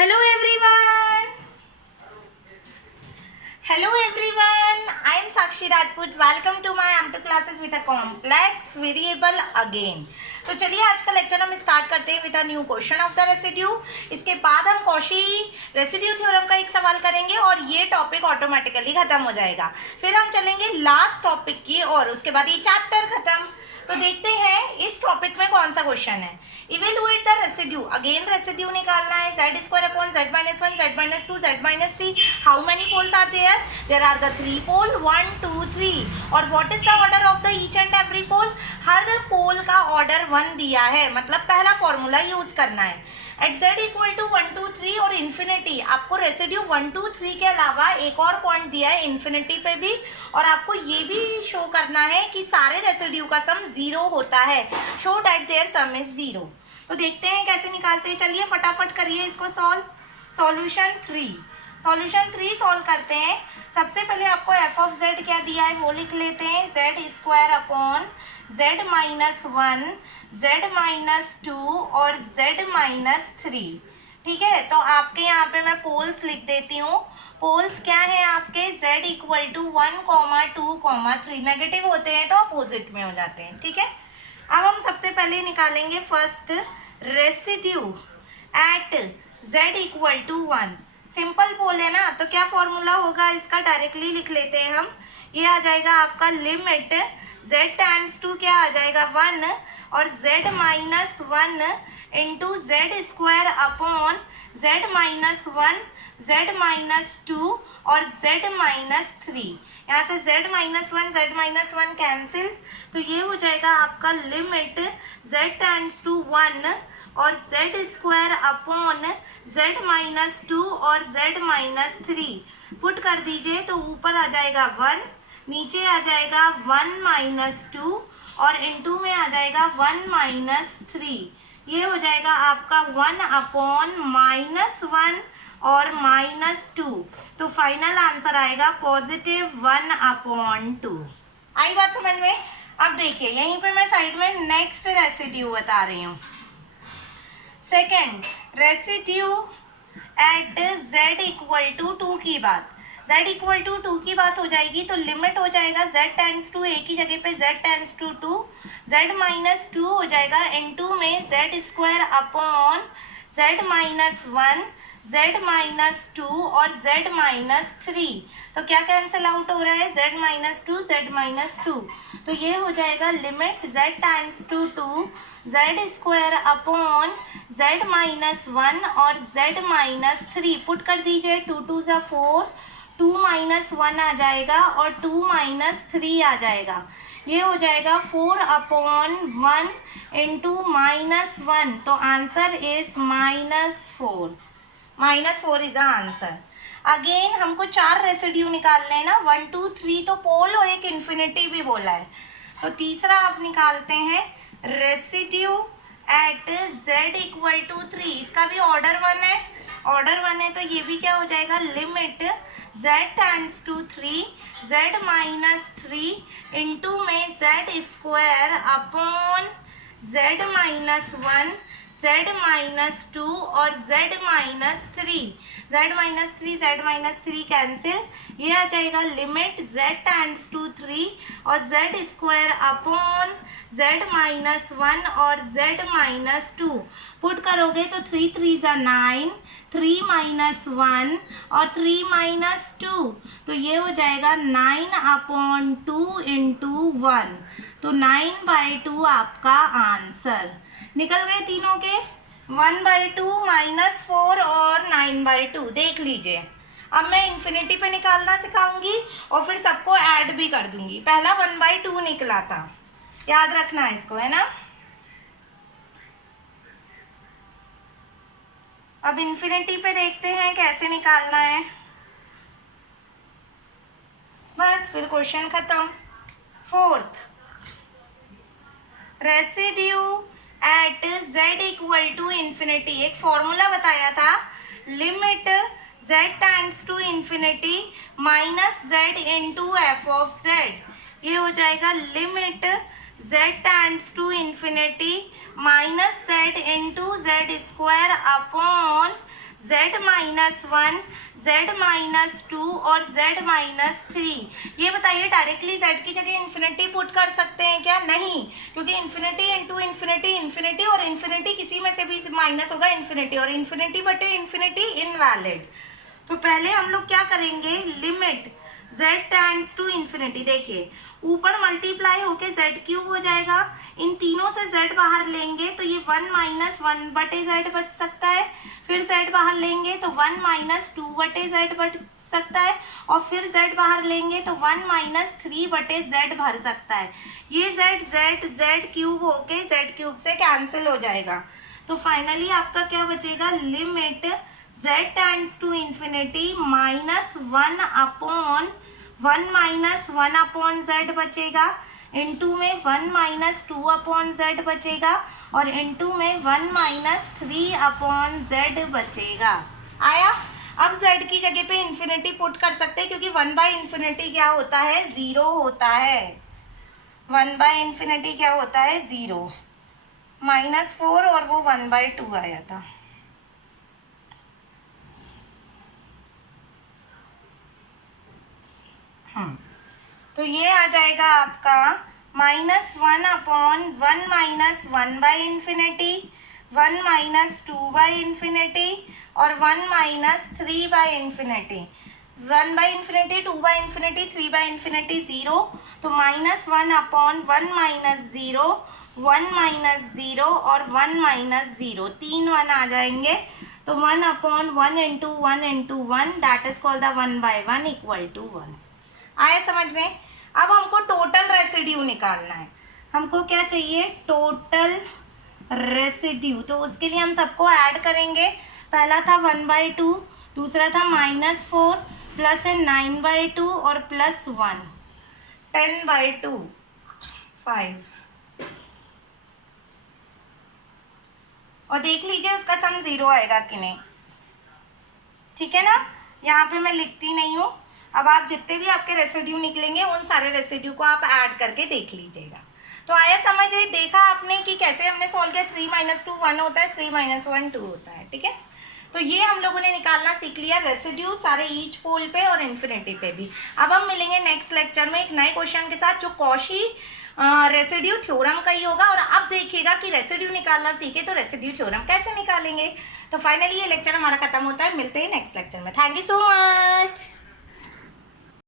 Hello everyone. Hello everyone. I am Sakshi Rajput. Welcome to my M2 classes with a complex variable again. तो चलिए आज का lecture हम start करते हैं with a new question of the residue. इसके बाद हम कॉशी रेसिड्यू थ्योरम का एक सवाल करेंगे और ये टॉपिक ऑटोमेटिकली खत्म हो जाएगा. फिर हम चलेंगे लास्ट टॉपिक की और उसके बाद ये चैप्टर खत्म. तो देखते हैं इस टॉपिक में कौन सा क्वेश्चन है. Evaluate the residue. Again residue निकालना है. z square upon z minus 1 z minus 2 z minus 3. How many poles are there? There are the 3 pole 1 2 3. और what is the order of the each and every pole? हर pole का order 1 दिया है, मतलब पहला formula use करना है. Eight z equal to 1 2 3 और इन्फिनिटी. आपको रेसिड्यू 1 2 3 के अलावा एक और पॉइंट दिया है इन्फिनिटी पे भी, और आपको ये भी शो करना है कि सारे रेसिड्यू का सम 0 होता है. Show that their sum is 0. तो देखते हैं कैसे निकालते हैं. चलिए फटाफट करिए इसको सॉल्व. सॉल्यूशन 3 सॉल्व करते हैं. सबसे पहले आपको एफ ऑफ जेड क्या दिया है वो लिख लेते हैं. Z square upon Z minus 1 Z minus 2 और जेड माइनस 3. ठीक है, तो आपके यहाँ पे मैं पोल्स लिख देती हूँ. पोल्स क्या है आपके? z equal to 1 2 3. नेगेटिव होते हैं तो अपोजिट में हो जाते हैं. ठीक है, अब हम सबसे पहले निकालेंगे first residue at z equal to 1. Simple pole है ना, तो क्या फॉर्मूला होगा इसका? डायरेक्टली लिख लेते हैं हम. ये आ जाएगा आपका लिमिट z टेंड्स टू क्या आ जाएगा 1 और z minus 1 into Z square upon z minus 1 z minus 2 और z माइनस 3. यहाँ से z माइनस 1 कैंसिल, तो ये हो जाएगा आपका लिमिट z टेंड्स टू 1 और z square upon z minus 2 और z माइनस 3. पुट कर दीजिए तो ऊपर आ जाएगा 1, नीचे आ जाएगा 1 माइनस 2 और इनटू में आ जाएगा 1 माइनस 3. ये हो जाएगा आपका 1 अपॉन माइनस 1 और माइनस 2. तो फाइनल आंसर आएगा पॉजिटिव 1 अपॉन 2. आई बात समझ में? अब देखिए यहीं पे मैं साइड में नेक्स्ट रेसिड्यू बता रही हूँ. Second residue at z equal to 2 की बात. z इक्वल टू 2 की बात हो जाएगी तो लिमिट हो जाएगा z टेंड्स टू एक ही जगह पे z tends to 2, z minus 2 हो जाएगा इनटू में z square upon z minus 1 z minus 2 और z माइनस 3. तो क्या कैंसिल आउट हो रहा है? z minus 2 z minus 2. तो ये हो जाएगा limit z tends to 2 z square upon z minus 1 और z माइनस 3. पुट कर दीजिए 2 2 ज़ा 4, 2 माइनस 1 आ जाएगा और 2 माइनस 3 आ जाएगा. ये हो जाएगा 4 अपॉन 1 इंटू माइनस 1. तो answer is -4. -4 is the answer. Again हमको 4 रेसिड्यू निकालने हैं ना, 1 2 3 तो पोल और एक इन्फिनिटी भी बोला है. तो तीसरा आप निकालते हैं residue at z equal to 3. इसका भी ऑर्डर 1 है. ऑर्डर 1 है तो ये भी क्या हो जाएगा? Limit z tends to 3 z minus 3 into में z square upon z minus 1 z minus 2 और z minus 3. z minus 3 cancel, ये आ जाएगा लिमिट z टेंड्स टू 3 और z square upon z minus 1 और z माइनस 2. पुट करोगे तो 3 3 ज़ा 9, 3 माइनस 1 और 3 माइनस 2. तो ये हो जाएगा 9 अपॉन 2 इंटू 1. तो 9/2 आपका आंसर. निकल गए तीनों के 1/2 -4 और 9/2. देख लीजिए. अब मैं इन्फिनिटी पे निकालना सिखाऊंगी और फिर सबको ऐड भी कर दूंगी. पहला 1/2 निकला था, याद रखना है इसको, है ना. अब इन्फिनिटी पे देखते हैं कैसे निकालना है. बस फिर क्वेश्चन खत्म. Fourth residue at z equal to infinity. एक फॉर्मूला बताया था, limit z tends to infinity minus z into F of z. ये हो जाएगा limit z tends to infinity minus z into Z square upon z-1, z-2 और z-3। ये बताइए directly z की जगह इन्फिनिटी पुट कर सकते हैं क्या? नहीं, क्योंकि इन्फिनिटी इंटू इन्फिनिटी इन्फिनिटी, और इन्फिनिटी किसी में से भी माइनस होगा इन्फिनिटी, और इन्फिनिटी बटे इन्फिनिटी इनवैलिड। तो पहले हम लोग क्या करेंगे, limit z tends to infinity. देखिए ऊपर मल्टीप्लाई होके z³ हो जाएगा, इन तीनों से z बाहर लेंगे तो ये 1 माइनस 1 बटे z बच सकता है, फिर z बाहर लेंगे तो 1 माइनस 2 बटे z बच सकता है, और फिर z बाहर लेंगे तो 1 माइनस 3 बटे z भर सकता है। ये z³ होके z³ से कैंसिल हो जाएगा। तो फाइनली आपका क्या बचेगा, limit z tends to infinity minus 1 minus 1 upon z बचेगा, इनटू में 1 माइनस 2 अपॉन z बचेगा, और इनटू में 1 माइनस 3 अपॉन z बचेगा। आया? अब z की जगह पे इन्फिनिटी पुट कर सकते हैं, क्योंकि 1 बाई इन्फिनिटी क्या होता है, 0 होता है। 1 बाई इन्फिनिटी क्या होता है, 0। -4 और वो 1/2 आया था। तो ये आ जाएगा आपका -1 upon 1 minus 1 by infinity, 1 minus 2 by infinity, और 1 minus 3 by infinity. 1 by infinity, 2 by infinity, 3 by infinity 0, तो -1 अपॉन 1 माइनस 0, 1 माइनस 0 और 1 माइनस 0, 3 1 आ जाएंगे। तो 1 upon 1 into 1 into 1, that is called the 1/1 equal to 1। आया समझ में? अब हमको टोटल रेसिड्यू निकालना है। हमको क्या चाहिए, टोटल रेसिड्यू। तो उसके लिए हम सबको ऐड करेंगे। पहला था 1/2, दूसरा था -4, प्लस है 9/2 और प्लस 1, 10/2, 5। और देख लीजिए उसका सम 0 आएगा कि नहीं। ठीक है ना? यहाँ पे मैं लिखती नहीं हूँ। अब आप जितने भी आपके रेसिड्यू निकलेंगे उन सारे रेसिड्यू को आप ऐड करके देख लीजिएगा। तो आया समझ? देखा आपने कि कैसे हमने सॉल्व किया। 3 - 2 1 होता है, 3 - 1 2 होता है। ठीक है, तो ये हम लोगों ने निकालना सीख लिया, रेसिड्यू सारे ईच पोल पे और इन्फिनिटी पे भी। अब हम मिलेंगे नेक्स्ट लेक्चर में एक नए क्वेश्चन के साथ, जो कॉशी रेसिड्यू थ्योरम का ही होगा। और अब देखिएगा कि रेसिड्यू निकालना सीखे तो रेसिड्यू थ्योरम कैसे निकालेंगे। तो फाइनली ये लेक्चर हमारा खत्म होता है। मिलते हैं नेक्स्ट लेक्चर में। Thank you so much.